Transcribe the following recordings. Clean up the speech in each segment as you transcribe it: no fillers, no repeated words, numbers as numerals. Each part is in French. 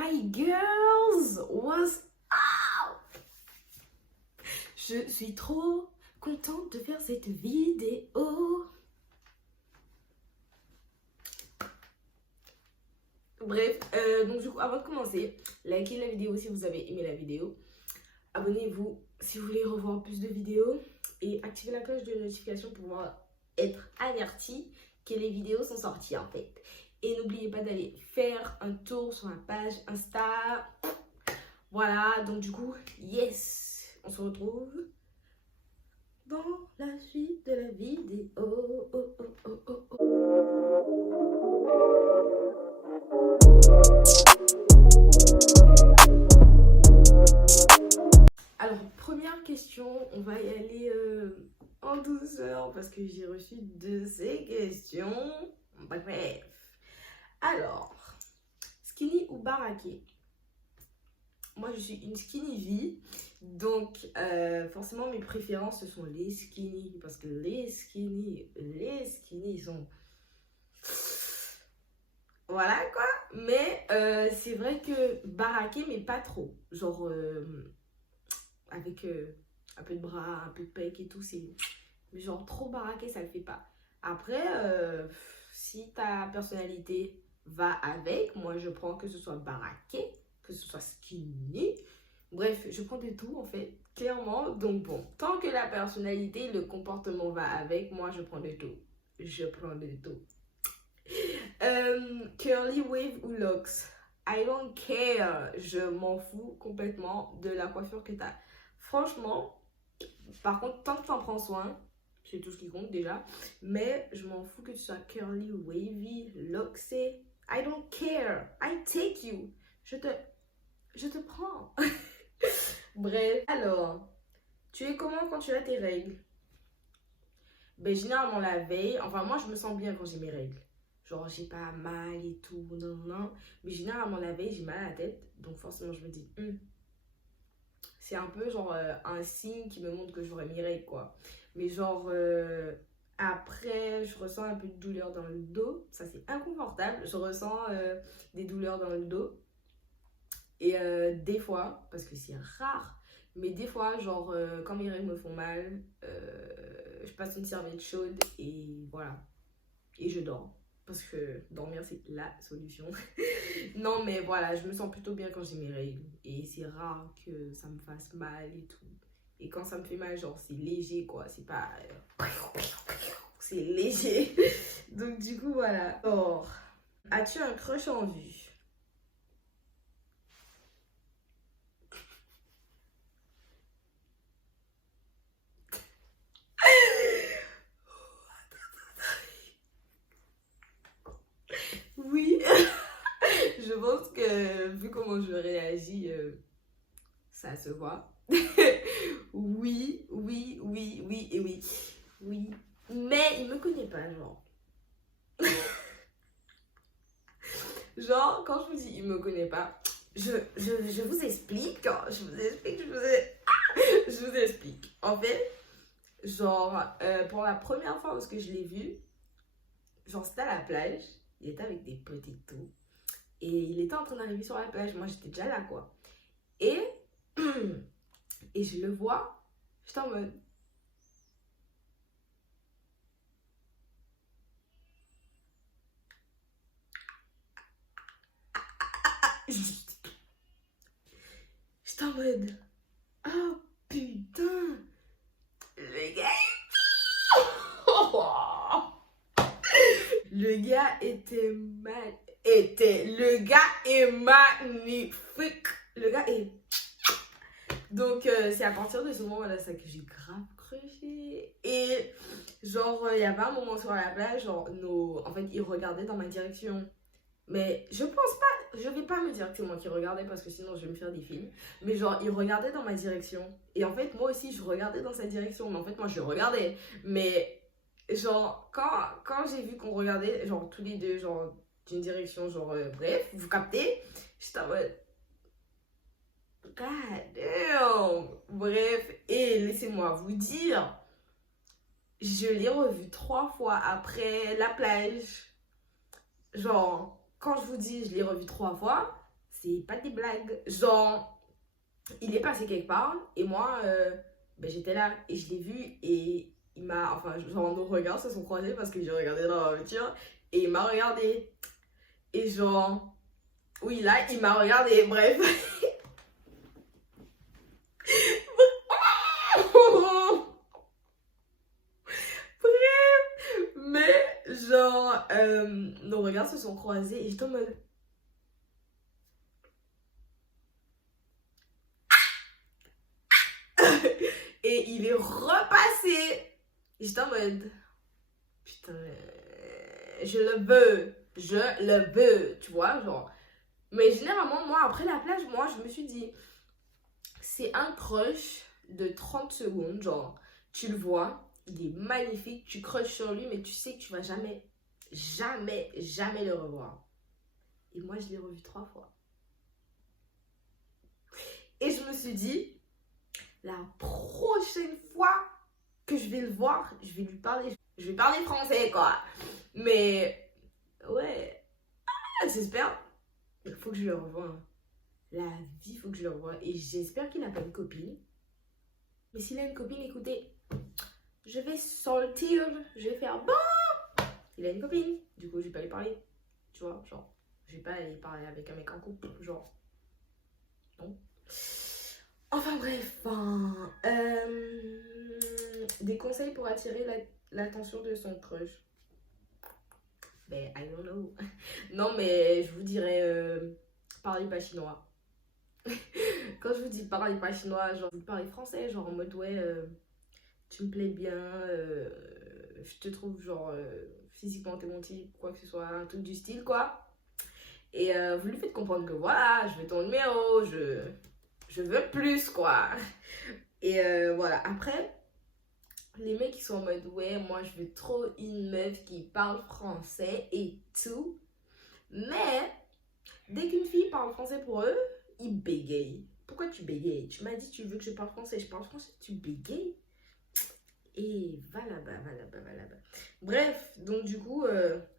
my girls, what's up? Je suis trop contente de faire cette vidéo. Bref, donc du coup, avant de commencer, likez la vidéo si vous avez aimé la vidéo. Abonnez-vous si vous voulez revoir plus de vidéos. Et activez la cloche de notification pour être averti que les vidéos sont sorties en fait. Et n'oubliez pas d'aller faire un tour sur ma page Insta. Voilà, donc du coup, yes, on se retrouve dans la suite de la vidéo. Alors, première question, on va y aller en douceur parce que j'ai reçu de ces questions. Bref. Alors, skinny ou baraqué? Moi, je suis une skinny vie. Donc, forcément, mes préférences, ce sont les skinny. Parce que les skinny sont... Voilà, quoi. Mais c'est vrai que baraqué, mais pas trop. Genre, avec un peu de bras, un peu de pec et tout, c'est... Mais genre, trop baraqué, ça le fait pas. Après, si ta personnalité va avec, moi, je prends que ce soit baraqué, que ce soit skinny. Bref, je prends de tout, en fait, clairement. Donc, bon, tant que la personnalité, le comportement va avec, moi, je prends de tout. Je prends de tout. Curly wave ou locks? I don't care. Je m'en fous complètement de la coiffure que tu as. Franchement, par contre, tant que tu en prends soin, c'est tout ce qui compte déjà. Mais je m'en fous que tu sois curly, wavy, locksé. I don't care. I take you. Je te prends. Bref. Alors, tu es comment quand tu as tes règles? Ben, généralement la veille. Enfin, moi, je me sens bien quand j'ai mes règles. Genre, j'ai pas mal et tout. Non, non. Mais généralement la veille, j'ai mal à la tête. Donc, forcément, je me dis... C'est un peu genre un signe qui me montre que j'aurai mes règles, quoi. Mais genre, après, je ressens un peu de douleur dans le dos. Ça, c'est inconfortable. Je ressens des douleurs dans le dos. Et des fois, parce que c'est rare, mais des fois, genre, quand mes règles me font mal, je passe une serviette chaude et voilà. Et je dors. Parce que dormir, c'est la solution. Non, mais voilà, je me sens plutôt bien quand j'ai mes règles. Et c'est rare que ça me fasse mal et tout. Et quand ça me fait mal, genre, c'est léger, quoi. C'est pas... c'est léger. Donc, du coup, voilà. Or, as-tu un crush en vue? Oui. Je pense que, vu comment je réagis, ça se voit. Oui, oui, oui, oui et oui. Oui. Mais il me connaît pas, genre. Genre, quand je vous dis il me connaît pas, je vous explique. Je vous explique. En fait, genre, pour la première fois où je l'ai vu, genre, c'était à la plage. Il était avec des potes et tout. Et il était en train d'arriver sur la plage. Moi, j'étais déjà là, quoi. Et je le vois. J'étais en mode... J'étais en mode... Oh, putain. Le gars... Le gars était mal... Le gars est magnifique. Le gars est... Donc, c'est à partir de ce moment-là ça que j'ai grave crushé. Et genre, il y avait un moment sur la plage, genre, en fait, ils regardaient dans ma direction. Mais je pense pas, je vais pas me dire que c'est moi qui regardais parce que sinon je vais me faire des films. Mais genre, ils regardaient dans ma direction. Et en fait, moi aussi, je regardais dans sa direction. Mais en fait, moi, je regardais. Mais genre, quand j'ai vu qu'on regardait, genre, tous les deux, genre, d'une direction, genre, bref, vous captez, j'étais en mode... God damn. Bref, et laissez-moi vous dire, je l'ai revu 3 fois après la plage. Genre, quand je vous dis je l'ai revu 3 fois, c'est pas des blagues. Genre, il est passé quelque part et moi, ben, j'étais là et je l'ai vu et il m'a, enfin, genre, nos regards se sont croisés parce que j'ai regardé dans la voiture et il m'a regardé. Et genre, oui, là, il m'a regardé, bref. Mais, genre, nos regards se sont croisés et j'étais en mode. Et il est repassé. Et j'étais en mode. Putain, je le veux. Je le veux, tu vois, genre. Mais généralement, moi, après la plage, moi, je me suis dit, c'est un crush de 30 secondes, genre, tu le vois, il est magnifique, tu crushes sur lui, mais tu sais que tu vas jamais, jamais, jamais le revoir. Et moi, je l'ai revu 3 fois. Et je me suis dit, la prochaine fois que je vais le voir, je vais lui parler, je vais parler français, quoi. Mais, ouais, j'espère, il faut que je le revoie. La vie, il faut que je le revoie. Et j'espère qu'il n'a pas une copine. Mais s'il a une copine, écoutez, je vais sortir, je vais faire bon. Il a une copine, du coup, je vais pas lui parler. Tu vois, genre, je vais pas aller parler avec un mec en couple, genre, non. Enfin bref, des conseils pour attirer l'attention de son crush. Ben, I don't know. Non, mais je vous dirais, parlez pas chinois. Quand je vous dis parlez pas chinois, genre vous parlez français, genre en mode ouais, tu me plais bien, je te trouve genre physiquement t'es mon type, quoi que ce soit, un truc du style quoi. Et vous lui faites comprendre que voilà, je veux ton numéro, je veux plus quoi. Et voilà, après, les mecs qui sont en mode ouais, moi je veux trop une meuf qui parle français et tout. Mais dès qu'une fille parle français pour eux, ils bégayent. Pourquoi tu bégayes? Tu m'as dit tu veux que je parle français, je parle français, tu bégayes. Et va là-bas, va là-bas, va là-bas. Bref, donc du coup,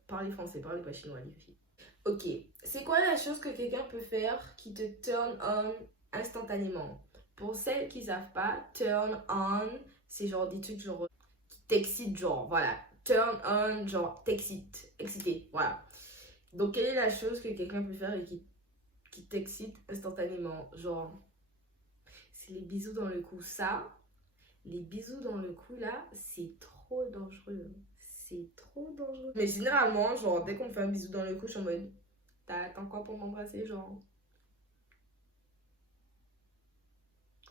parlez français, parlez pas chinois les filles. Ok, c'est quoi la chose que quelqu'un peut faire qui te turn on instantanément? Pour celles qui savent pas, turn on, c'est genre des trucs genre qui t'excitent, genre voilà. Turn on, genre t'excite, excité, voilà. Donc quelle est la chose que quelqu'un peut faire et qui t'excite instantanément? Genre, c'est les bisous dans le cou. Ça, les bisous dans le cou là, c'est trop dangereux. C'est trop dangereux. Mais généralement, genre, dès qu'on me fait un bisou dans le cou, je suis en mode, t'attends quoi pour m'embrasser? Genre,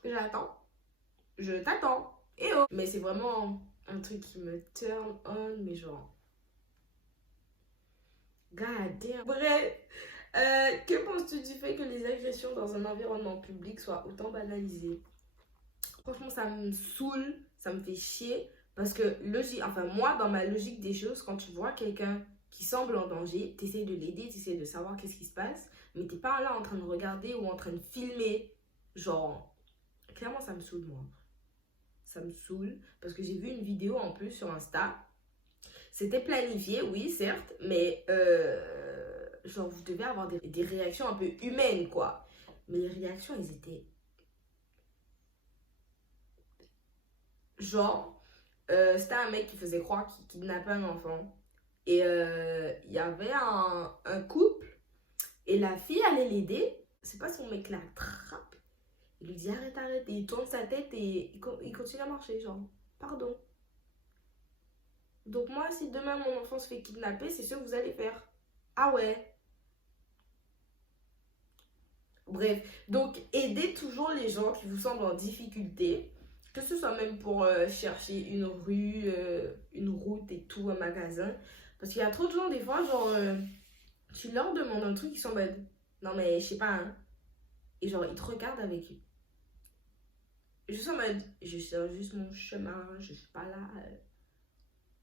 j'attends. Je t'attends. Et oh! Mais c'est vraiment un truc qui me turn on, mais genre, god damn. Bref, que penses-tu du fait que les agressions dans un environnement public soient autant banalisées? Franchement, ça me saoule, ça me fait chier. Parce que, logique, enfin, moi, dans ma logique des choses, quand tu vois quelqu'un qui semble en danger, t'essayes de l'aider, t'essayes de savoir qu'est-ce qui se passe, mais t'es pas là en train de regarder ou en train de filmer. Genre, clairement, ça me saoule, moi. Ça me saoule. Parce que j'ai vu une vidéo en plus sur Insta. C'était planifié, oui, certes, mais genre, vous devez avoir des réactions un peu humaines, quoi. Mais les réactions, elles étaient genre, c'était un mec qui faisait croire qu'il kidnappait un enfant. Et il y avait un couple. Et la fille allait l'aider. C'est pas son mec l'attrape. Il lui dit arrête, arrête. Et il tourne sa tête et il continue à marcher. Genre, pardon. Donc moi, si demain mon enfant se fait kidnapper, c'est ce que vous allez faire. Ah ouais. Bref. Donc, aidez toujours les gens qui vous semblent en difficulté. Que ce soit même pour chercher une rue, une route et tout, un magasin. Parce qu'il y a trop de gens, des fois, genre, tu leur demandes un truc, ils sont en mode, non mais je sais pas, hein. Et genre, ils te regardent avec. Je suis en mode, je cherche juste mon chemin, je suis pas là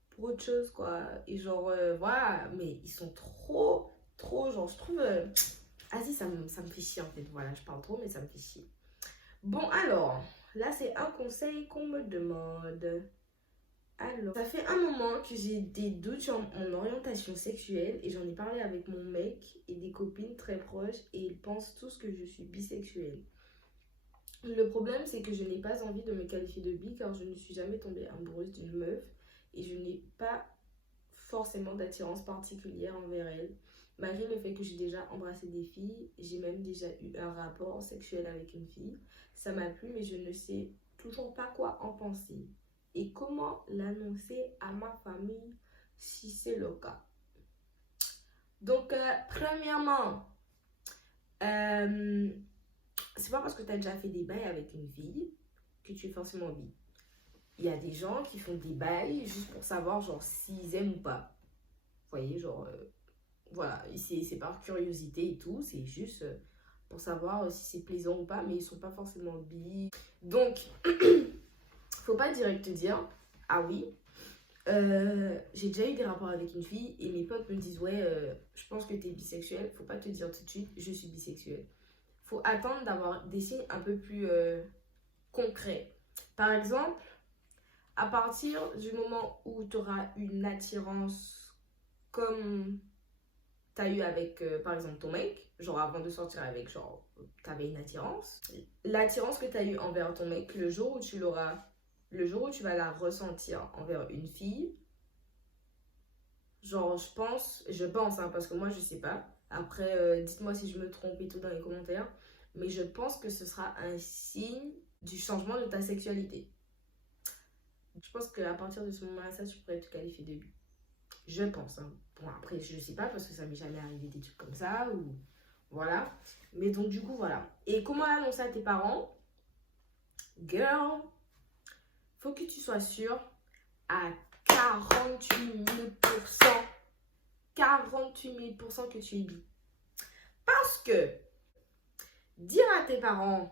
pour autre chose, quoi. Et genre, voilà, mais ils sont trop, genre, je trouve. Vas-y, ça me fait chier en fait. Voilà, je parle trop, mais ça me fait chier. Bon, alors, là, c'est un conseil qu'on me demande. Alors, ça fait un moment que j'ai des doutes sur mon orientation sexuelle et j'en ai parlé avec mon mec et des copines très proches et ils pensent tous que je suis bisexuelle. Le problème, c'est que je n'ai pas envie de me qualifier de bi car je ne suis jamais tombée amoureuse d'une meuf et je n'ai pas forcément d'attirance particulière envers elle. Malgré le fait que j'ai déjà embrassé des filles, j'ai même déjà eu un rapport sexuel avec une fille. Ça m'a plu, mais je ne sais toujours pas quoi en penser. Et comment l'annoncer à ma famille si c'est le cas. Donc, premièrement, c'est pas parce que tu as déjà fait des bails avec une fille que tu es forcément bi. Il y a des gens qui font des bails juste pour savoir genre s'ils aiment ou pas. Vous voyez, genre, voilà, c'est par curiosité et tout, c'est juste pour savoir si c'est plaisant ou pas, mais ils sont pas forcément bi. Donc, faut pas direct te dire, ah oui, j'ai déjà eu des rapports avec une fille et mes potes me disent, ouais, je pense que t'es bisexuel. Faut pas te dire tout de suite, je suis bisexuel. Faut attendre d'avoir des signes un peu plus concrets. Par exemple, à partir du moment où tu auras une attirance comme tu as eu avec, par exemple, ton mec, genre avant de sortir avec, genre, tu avais une attirance. L'attirance que tu as eue envers ton mec, le jour où tu vas la ressentir envers une fille, genre, je pense, hein, parce que moi, je sais pas. Après, dites-moi si je me trompe et tout dans les commentaires. Mais je pense que ce sera un signe du changement de ta sexualité. Je pense qu'à partir de ce moment-là, ça, tu pourrais te qualifier de bi. Je pense. Hein. Bon, après, je sais pas parce que ça m'est jamais arrivé des trucs comme ça. Ou voilà. Mais donc, du coup, voilà. Et comment annoncer à tes parents? Girl, faut que tu sois sûre à 48 000%. 48 000% que tu es bi. Parce que dire à tes parents,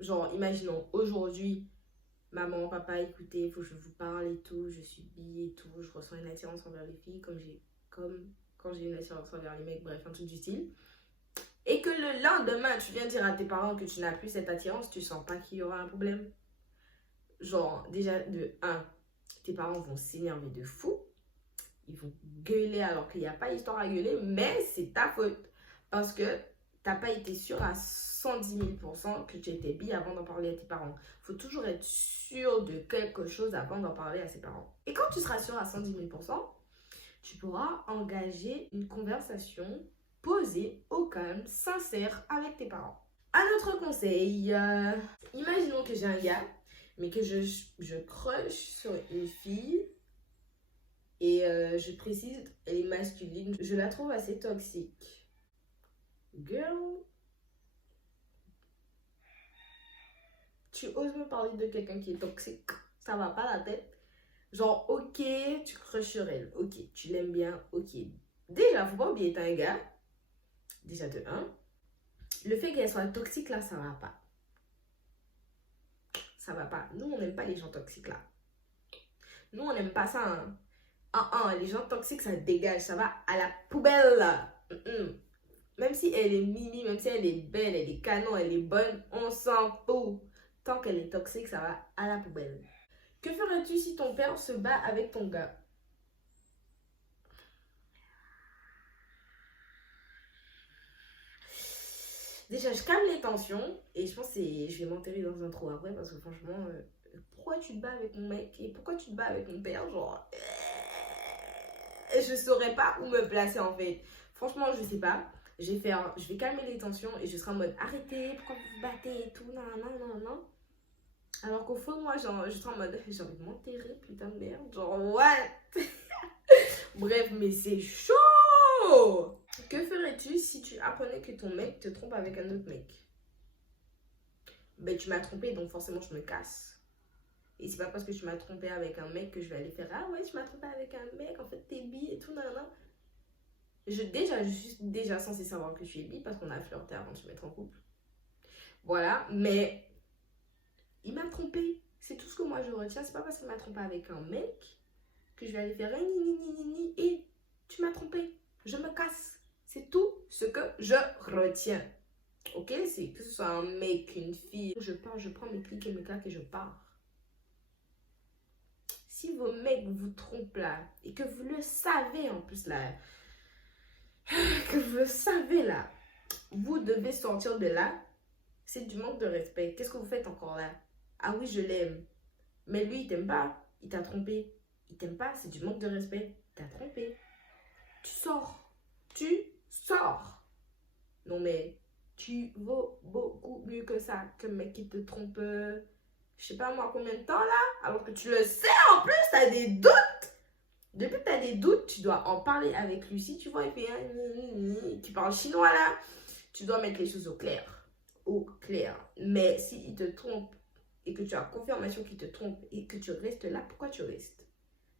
genre, imaginons aujourd'hui, maman, papa, écoutez, il faut que je vous parle et tout, je suis bi et tout, je ressens une attirance envers les filles comme quand j'ai une attirance envers les mecs, bref, un truc du style. Et que le lendemain, tu viens dire à tes parents que tu n'as plus cette attirance, tu sens pas qu'il y aura un problème. Genre, déjà, de 1, tes parents vont s'énerver de fou. Ils vont gueuler alors qu'il n'y a pas histoire à gueuler, mais c'est ta faute. Parce que t'as pas été sûr à 110 000% que tu étais bi avant d'en parler à tes parents. Il faut toujours être sûr de quelque chose avant d'en parler à ses parents. Et quand tu seras sûr à 110 000%, tu pourras engager une conversation posée, au calme, sincère avec tes parents. Un autre conseil, imaginons que j'ai un gars, mais que je crush sur une fille. Et je précise, elle est masculine. Je la trouve assez toxique. Girl, tu oses me parler de quelqu'un qui est toxique? Ça va pas la tête? Genre, ok, tu crushes sur elle. Ok, tu l'aimes bien. Ok. Déjà, faut pas oublier, t'es un gars. Déjà de 1. Le fait qu'elle soit toxique, là, ça va pas. Ça va pas. Nous, on n'aime pas les gens toxiques, là. Nous, on n'aime pas ça, hein. Les gens toxiques, ça dégage. Ça va à la poubelle, là. Même si elle est mimi, même si elle est belle, elle est canon, elle est bonne, on s'en fout. Tant qu'elle est toxique, ça va à la poubelle. Que ferais-tu si ton père se bat avec ton gars? Déjà, je calme les tensions et je pense que je vais m'enterrer dans un trou après parce que franchement, pourquoi tu te bats avec mon mec et pourquoi tu te bats avec mon père? Genre, je saurais pas où me placer en fait. Franchement, je sais pas. Je vais calmer les tensions et je serai en mode arrêtez, pourquoi vous vous battez et tout, non, non, non, non. Alors qu'au fond, moi, genre, je suis en mode j'ai envie de m'enterrer, putain de merde. Genre, what? Bref, mais c'est chaud! Que ferais-tu si tu apprenais que ton mec te trompe avec un autre mec? Ben, tu m'as trompé, donc forcément, je me casse. Et c'est pas parce que tu m'as trompé avec un mec que je vais aller faire ah ouais, tu m'as trompé avec un mec, en fait, t'es bi et tout, nan, nan. Je suis déjà censée savoir que tu es bi parce qu'on a flirté avant de se mettre en couple. Voilà, mais il m'a trompé. C'est tout ce que moi je retiens. C'est pas parce qu'il m'a trompé avec un mec que je vais aller faire ni et tu m'as trompé. Je me casse. C'est tout ce que je retiens. Ok, c'est que ce soit un mec, une fille. Je pars, je prends mes clics et mes claques et je pars. si vos mecs vous trompent là, et que vous le savez en plus là, que vous le savez là, vous devez sortir de là. C'est du manque de respect. Qu'est-ce que vous faites encore là? Ah oui, je l'aime. Mais lui, il t'aime pas. Il t'a trompé. Il t'aime pas, c'est du manque de respect. Il t'a trompé. Tu sors. Tu sors. Non mais, tu vaux beaucoup mieux que ça. Qu'un mec qui te trompe, je sais pas moi combien de temps là. Alors que tu le sais en plus, t'as des doutes. Depuis que tu as des doutes, tu dois en parler avec lui. Si tu vois, il fait tu parles chinois là, tu dois mettre les choses au clair. Au clair. Mais s'il te trompe et que tu as confirmation qu'il te trompe et que tu restes là, pourquoi tu restes?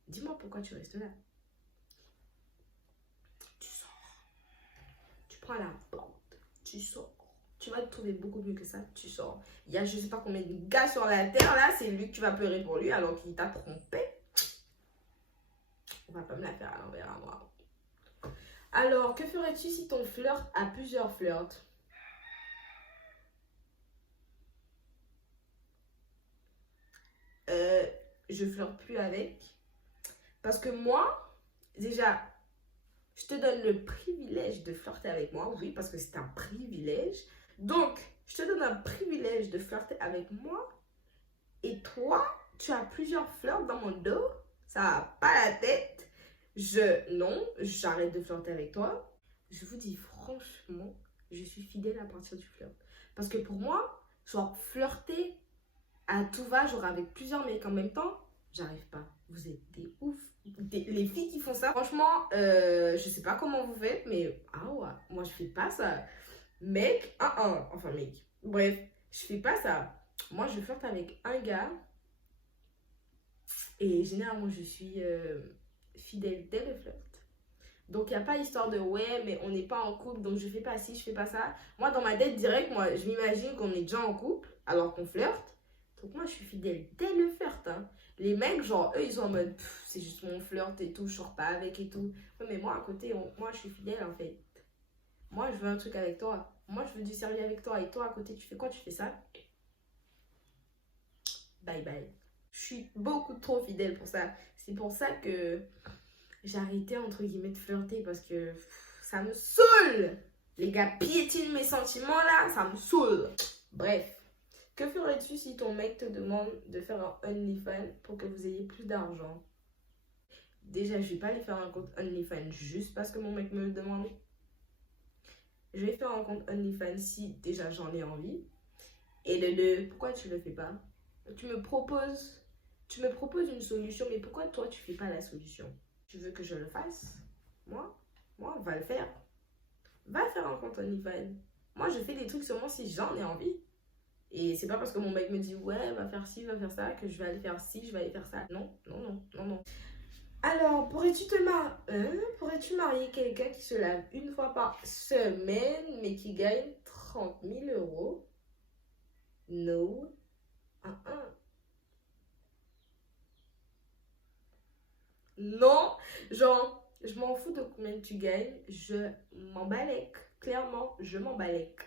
Dis-moi pourquoi tu restes là. Tu sors. Tu prends la porte. Tu sors. Tu vas te trouver beaucoup mieux que ça. Tu sors. Il y a je sais pas combien de gars sur la terre là, c'est lui que tu vas pleurer pour lui alors qu'il t'a trompé. On va pas me la faire à l'envers à moi. Alors, que ferais-tu si ton flirt a plusieurs flirts? Je flirte plus avec. Parce que moi, déjà, je te donne le privilège de flirter avec moi. Oui, parce que c'est un privilège. Donc, je te donne un privilège de flirter avec moi. Et toi, tu as plusieurs flirts dans mon dos. Ça n'a pas la tête. Non, j'arrête de flirter avec toi. Je vous dis franchement, je suis fidèle à partir du flirt. Parce que pour moi, genre flirter à tout va, genre avec plusieurs mecs en même temps, j'arrive pas. Vous êtes des ouf. Les filles qui font ça, franchement, je sais pas comment vous faites, mais ah ouais, moi je fais pas ça. Mec, enfin mec. Bref, je fais pas ça. Moi je flirte avec un gars et généralement je suis fidèle dès le flirt. Donc, il n'y a pas histoire de ouais, mais on n'est pas en couple, donc je fais pas ci, je fais pas ça. Moi, dans ma tête direct, moi, je m'imagine qu'on est déjà en couple alors qu'on flirte. Donc, moi, je suis fidèle dès le flirt. Hein. Les mecs, genre, eux, ils sont en mode c'est juste mon flirt et tout, je sors pas avec et tout. Ouais, mais moi, à côté, moi, je suis fidèle en fait. Moi, je veux un truc avec toi. Moi, je veux du sérieux avec toi. Et toi, à côté, tu fais quoi? Tu fais ça? Bye bye. Je suis beaucoup trop fidèle pour ça. C'est pour ça que j'ai arrêté entre guillemets de flirter parce que ça me saoule. Les gars piétinent mes sentiments là, ça me saoule. Bref, que ferais-tu si ton mec te demande de faire un OnlyFans pour que vous ayez plus d'argent? Déjà, je vais pas aller faire un compte OnlyFans juste parce que mon mec me le demande. Je vais faire un compte OnlyFans si déjà j'en ai envie. Et de deux, pourquoi tu le fais pas? Tu me proposes une solution, mais pourquoi toi tu fais pas la solution? Tu veux que je le fasse? Moi, on va le faire. Va faire un compte OnlyFans. Moi, je fais des trucs seulement si j'en ai envie. Et c'est pas parce que mon mec me dit ouais, va faire ci, va faire ça, que je vais aller faire ci, je vais aller faire ça. Non, non, non, non, non. Alors, pourrais-tu marier quelqu'un qui se lave une fois par semaine, mais qui gagne 30 000 euros? No. Non, genre, je m'en fous de combien tu gagnes, je m'en balèque. Clairement, je m'en balèque.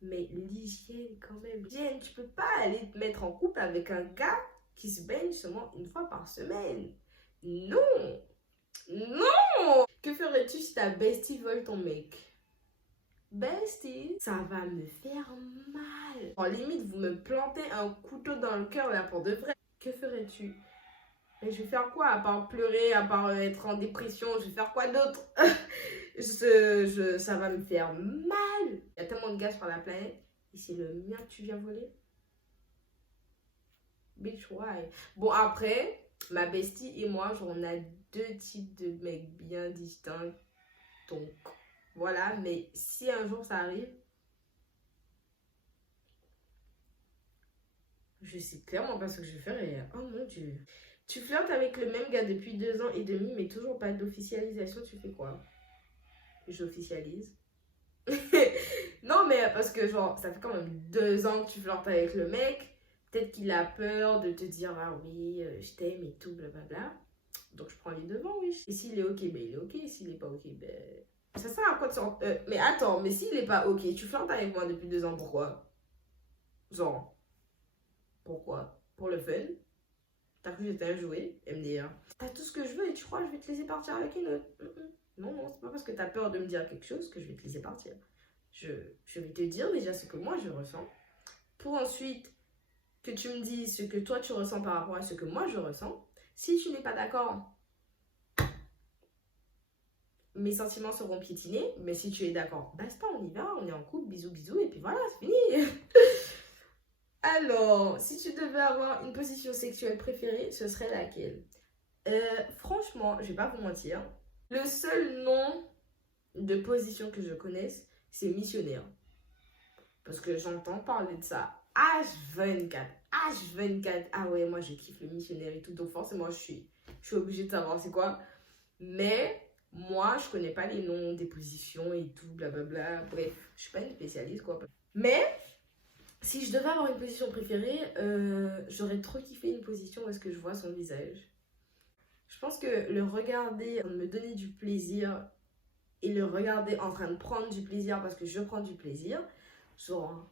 Mais l'hygiène quand même. L'hygiène, tu peux pas aller te mettre en couple avec un gars qui se baigne seulement une fois par semaine. Non, non. Que ferais-tu si ta bestie vole ton mec? Bestie, ça va me faire mal. En limite, vous me plantez un couteau dans le cœur là pour de vrai. Que ferais-tu? Et je vais faire quoi à part pleurer, à part être en dépression? Je vais faire quoi d'autre? Ça va me faire mal. Il y a tellement de gars sur la planète. Et c'est le mien que tu viens voler? Bitch, why? Bon, après, ma bestie et moi, genre, on a deux types de mecs bien distincts. Donc, voilà. Mais si un jour ça arrive, je sais clairement pas ce que je ferai. Oh mon Dieu. Tu flirtes avec le même gars depuis 2 ans et demi, mais toujours pas d'officialisation, tu fais quoi? J'officialise. Non, mais parce que, genre, ça fait quand même 2 ans que tu flirtes avec le mec. Peut-être qu'il a peur de te dire, ah oui, je t'aime et tout, blablabla. Donc, je prends les devants, oui. Et s'il est ok, ben il est ok. S'il est pas ok, ben. Ça sert à quoi de s'en. Mais attends, mais s'il est pas ok, tu flirtes avec moi depuis 2 ans, pourquoi? Genre, pourquoi? Pour le fun? T'as cru que j'étais un jouet? Elle me dit, t'as tout ce que je veux et tu crois que je vais te laisser partir avec une autre? Non, non, c'est pas parce que t'as peur de me dire quelque chose que je vais te laisser partir. Je vais te dire déjà ce que moi je ressens. Pour ensuite que tu me dises ce que toi tu ressens par rapport à ce que moi je ressens. Si tu n'es pas d'accord, mes sentiments seront piétinés. Mais si tu es d'accord, basta, on y va, on est en couple, bisous, bisous, et puis voilà, c'est fini. Alors, si tu devais avoir une position sexuelle préférée, ce serait laquelle? Franchement, je vais pas vous mentir. Le seul nom de position que je connaisse, c'est missionnaire. Parce que j'entends parler de ça H24. H24. Ah ouais, moi je kiffe le missionnaire et tout. Donc forcément, je suis obligée de savoir c'est quoi. Mais moi, je connais pas les noms des positions et tout, blablabla. Bref, je suis pas une spécialiste quoi. Mais si je devais avoir une position préférée, j'aurais trop kiffé une position où est-ce que je vois son visage. Je pense que le regarder me donner du plaisir et le regarder en train de prendre du plaisir parce que je prends du plaisir, genre,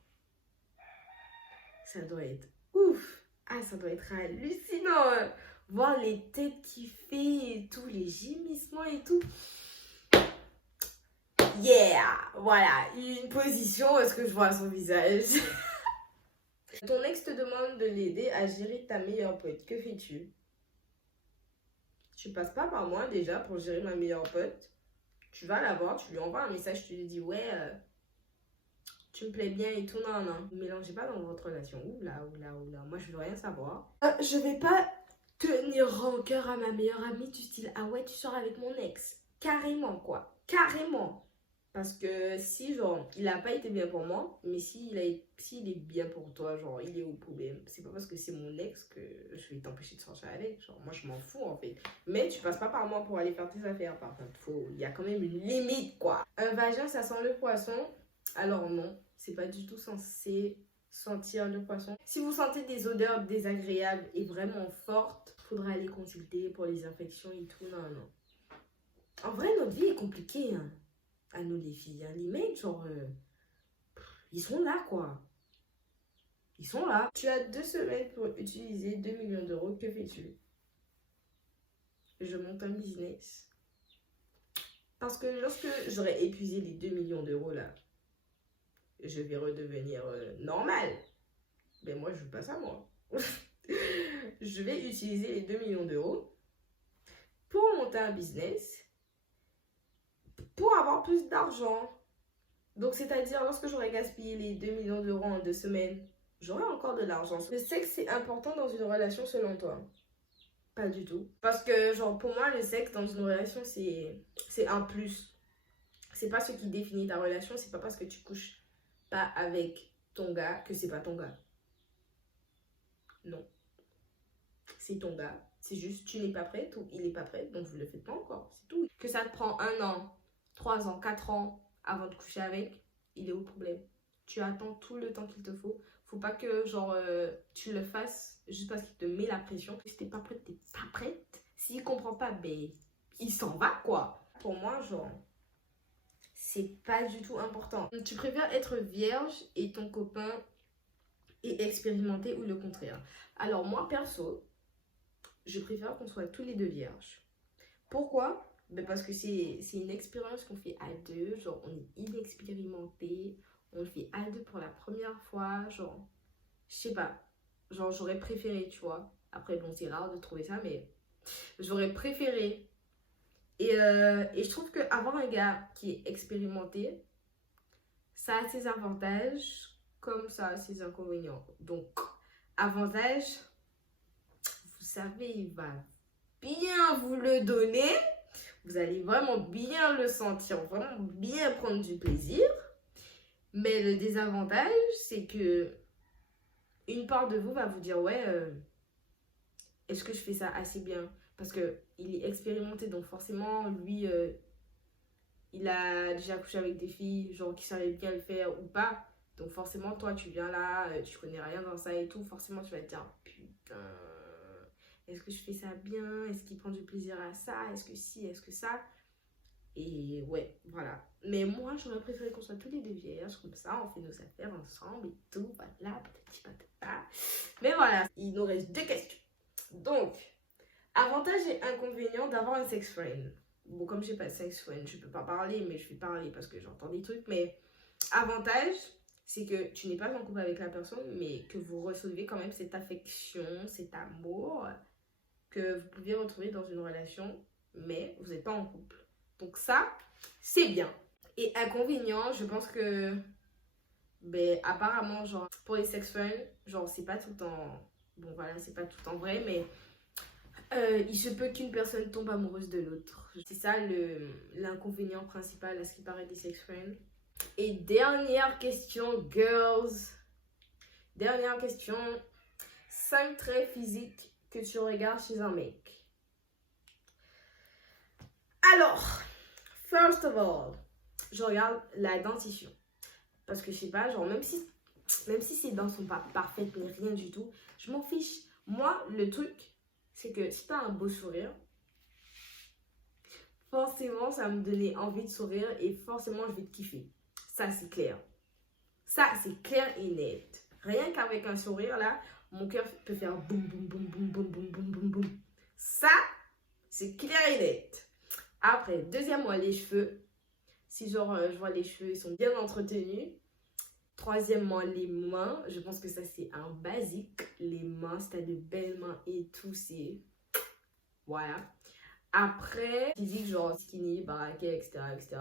ça doit être ouf. Ah, ça doit être hallucinant. Voir les têtes qu'il fait et tout, les gémissements et tout. Yeah! Voilà, une position où est-ce que je vois son visage. Ton ex te demande de l'aider à gérer ta meilleure pote. Que fais-tu? Tu passes pas par moi déjà pour gérer ma meilleure pote. Tu vas la voir, tu lui envoies un message, tu lui dis ouais, tu me plais bien et tout, non, non. Ne mélangez pas dans votre relation. Oula, oula, oula. Moi, je veux rien savoir. Je vais pas tenir rancœur à ma meilleure amie du style ah ouais, tu sors avec mon ex. Carrément, quoi. Carrément. Parce que si, genre, il a pas été bien pour moi, mais s'il est bien pour toi, genre, il est au problème. C'est pas parce que c'est mon ex que je vais t'empêcher de sortir avec. Genre, moi, je m'en fous, en fait. Mais tu passes pas par moi pour aller faire tes affaires, par contre. Il y a quand même une limite, quoi. Un vagin, ça sent le poisson. Alors non, c'est pas du tout censé sentir le poisson. Si vous sentez des odeurs désagréables et vraiment fortes, faudra aller consulter pour les infections et tout. Non, non. En vrai, notre vie est compliquée, hein. À nous les filles, hein. Les mecs, genre, ils sont là, quoi. Ils sont là. Tu as 2 semaines pour utiliser 2 millions d'euros. Que fais-tu? Je monte un business. Parce que lorsque j'aurai épuisé les 2 millions d'euros, là, je vais redevenir normal. Mais moi, je veux pas ça, moi. Je vais utiliser les 2 millions d'euros pour monter un business, pour avoir plus d'argent. Donc, c'est-à-dire, lorsque j'aurai gaspillé les 2 millions d'euros en 2 semaines, j'aurai encore de l'argent. Le sexe, c'est important dans une relation selon toi? Pas du tout. Parce que, genre, pour moi, le sexe dans une relation, c'est un plus. C'est pas ce qui définit ta relation. C'est pas parce que tu couches pas avec ton gars que c'est pas ton gars. Non. C'est ton gars. C'est juste, tu n'es pas prête ou il est pas prêt, donc vous le faites pas encore. C'est tout. Que ça te prend 1 an, 3 ans, 4 ans avant de coucher avec, il est où le problème? Tu attends tout le temps qu'il te faut. Faut pas que, genre, tu le fasses juste parce qu'il te met la pression. Si t'es pas prête, t'es pas prête. S'il comprend pas, ben, il s'en va, quoi. Pour moi, genre, c'est pas du tout important. Tu préfères être vierge et ton copain est expérimenté ou le contraire? Alors, moi, perso, je préfère qu'on soit tous les deux vierges. Pourquoi? Ben parce que c'est une expérience qu'on fait à deux. Genre, on est inexpérimenté. On le fait à deux pour la première fois. Genre, je sais pas. Genre, j'aurais préféré, tu vois. Après, bon, c'est rare de trouver ça, mais j'aurais préféré. Et je trouve qu'avoir un gars qui est expérimenté, ça a ses avantages comme ça a ses inconvénients. Donc, avantage, vous savez, il va bien vous le donner. Vous allez vraiment bien le sentir, vraiment bien prendre du plaisir. Mais le désavantage, c'est que une part de vous va vous dire, ouais, est-ce que je fais ça assez bien? Parce qu'il est expérimenté, donc forcément, lui, il a déjà couché avec des filles, genre qui savaient bien le faire ou pas. Donc forcément, toi, tu viens là, tu connais rien dans ça et tout. Forcément, tu vas te dire, putain, est-ce que je fais ça bien? Est-ce qu'il prend du plaisir à ça? Est-ce que si? Est-ce que ça? Et ouais, voilà. Mais moi, j'aurais préféré qu'on soit tous les deux vierges, comme ça, on fait nos affaires ensemble et tout, voilà, patati patata. Mais voilà, il nous reste 2 questions. Donc, avantage et inconvénient d'avoir un sex friend. Bon, comme j'ai pas de sex friend, je peux pas parler, mais je vais parler parce que j'entends des trucs. Mais avantage, c'est que tu n'es pas en couple avec la personne, mais que vous recevez quand même cette affection, cet amour que vous pouviez retrouver dans une relation, mais vous n'êtes pas en couple. Donc ça, c'est bien. Et inconvénient, je pense que, ben, apparemment, genre, pour les sex friends, genre, c'est pas tout le temps, bon voilà, c'est pas tout le temps vrai, mais il se peut qu'une personne tombe amoureuse de l'autre. C'est ça l'inconvénient principal à ce qui paraît des sex friends. Et dernière question, girls. Dernière question. 5 traits physiques que tu regardes chez un mec. Alors, first of all, je regarde la dentition. Parce que je sais pas, genre, même si ses dents sont pas parfaites ni rien du tout, je m'en fiche. Moi, le truc, c'est que si t'as un beau sourire, forcément, ça va me donner envie de sourire et forcément, je vais te kiffer. Ça, c'est clair. Ça, c'est clair et net. Rien qu'avec un sourire, là, mon cœur peut faire boum, boum, boum, boum, boum, boum, boum, boum, boum. Ça, c'est clair et net. Après, deuxièmement, les cheveux. Si genre, je vois les cheveux, ils sont bien entretenus. Troisièmement, les mains. Je pense que ça, c'est un basique. Les mains, si t'as de belles mains et tout, c'est... Voilà. Après, physique, genre skinny, baraquet, etc., etc.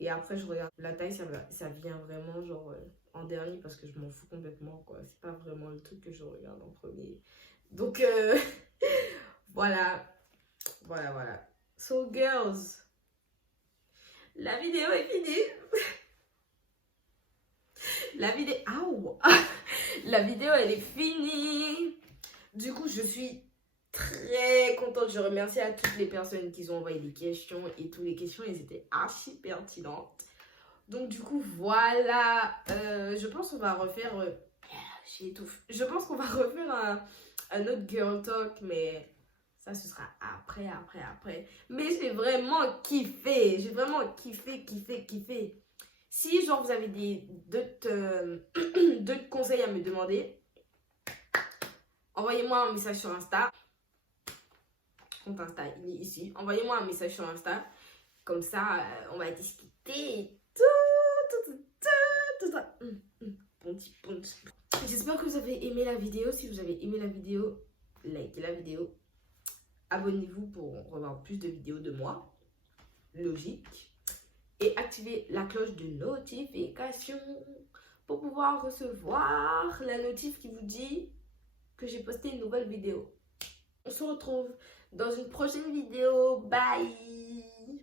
Et après, je regarde la taille, ça vient vraiment genre en dernier parce que je m'en fous complètement, quoi. C'est pas vraiment le truc que je regarde en premier. Donc, voilà. Voilà. So, girls, la vidéo est finie. La vidéo... Aouh. La vidéo, elle est finie. Du coup, je suis très contente. Je remercie à toutes les personnes qui ont envoyé des questions. Et toutes les questions, elles étaient archi pertinentes. Donc, du coup, voilà. Je pense qu'on va refaire... j'étouffe. Je pense qu'on va refaire un autre girl talk. Mais ça, ce sera après. Mais j'ai vraiment kiffé. J'ai vraiment kiffé. Si, genre, vous avez d'autres conseils à me demander, envoyez-moi un message sur Insta. Compte Insta, il est ici. Envoyez-moi un message sur Insta. Comme ça, on va discuter. Tout ça. Ponti. J'espère que vous avez aimé la vidéo. Si vous avez aimé la vidéo, likez la vidéo. Abonnez-vous pour revoir plus de vidéos de moi. Logique. Et activez la cloche de notification pour pouvoir recevoir la notif qui vous dit que j'ai posté une nouvelle vidéo. On se retrouve dans une prochaine vidéo. Bye!